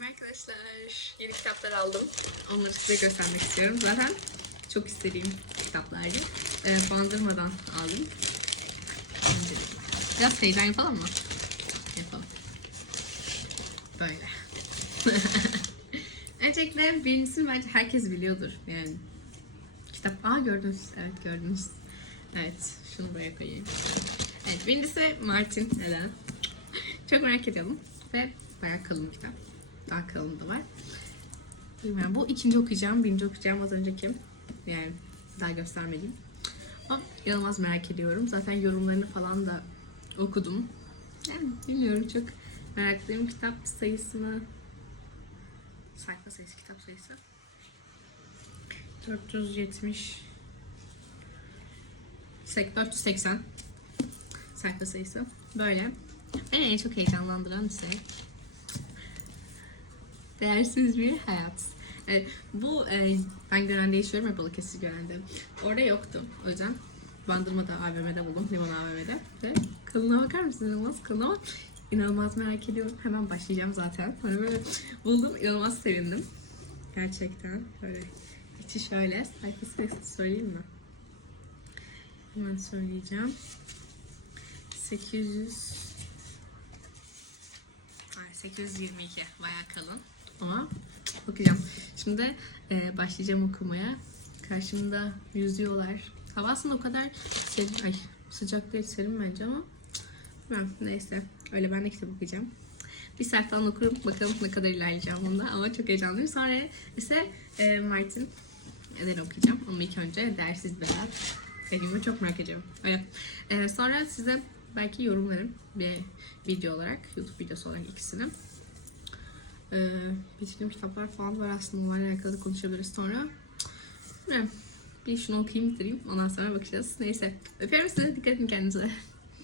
Merhaba arkadaşlar. Yeni kitaplar aldım. Onları size göstermek istiyorum. Zaten çok istediğim kitaplardı. Ee, bandırmadan aldım. Biraz heyecan yapalım mı? Yapalım. Böyle. Öncelikle birincisini bence herkes biliyordur. Yani kitap... Aa gördünüz. Evet gördünüz. Evet. Şunu buraya koyayım. Evet birincisi Martin. Neden? Çok merak ediyordum. Ve bayağı kalın kitap. Daha kalın da var. Bilmiyorum. Bu ikinci okuyacağım. Birinci okuyacağım az önceki. Yani daha göstermeliyim. Ama inanılmaz merak ediyorum. Zaten yorumlarını falan da okudum. Yani bilmiyorum çok meraklıyım. Kitap sayısını sayfa sayısı, kitap sayısı 470 480 sayfa sayısı. Böyle. Beni en çok heyecanlandıran şey Değersiz bir hayat. Evet, bu e, ben Gören'de yaşıyorum ya Balıkesir Gören'de. Orada yoktu. O yüzden Bandırma'da AVM'de buldum. Liman AVM'de. Ve kalına bakar mısınız? İnanılmaz kalın ama inanılmaz merak ediyorum. Hemen başlayacağım zaten. Sonra böyle buldum. İnanılmaz sevindim. Gerçekten. Böyle içi şöyle. Sayfası söyleyeyim mi? Hemen söyleyeceğim. 800 Ay, 822 bayağı kalın ama bakacağım. Şimdi e, başlayacağım okumaya. Karşımda yüzüyorlar. Hava aslında o kadar serin, ay, sıcak değil serin bence ama bilmiyorum, neyse. Öyle ben de kitap okuyacağım. Bir saat falan okurum. Bakalım ne kadar ilerleyeceğim bunda ama çok heyecanlıyım. Sonra ise e, Martin Eden okuyacağım. Ama ilk önce Dersiz Beyaz. Dediğimi çok merak ediyorum. Öyle. E, sonra size belki yorumlarım bir video olarak, YouTube videosu olarak ikisini. Ee, bitirdiğim kitaplar falan var aslında onlarla alakalı da konuşabiliriz sonra. Bilmiyorum. Bir şunu okuyayım bitireyim. Ondan sonra bakacağız. Neyse. Öpüyorum sizi. Dikkat edin kendinize.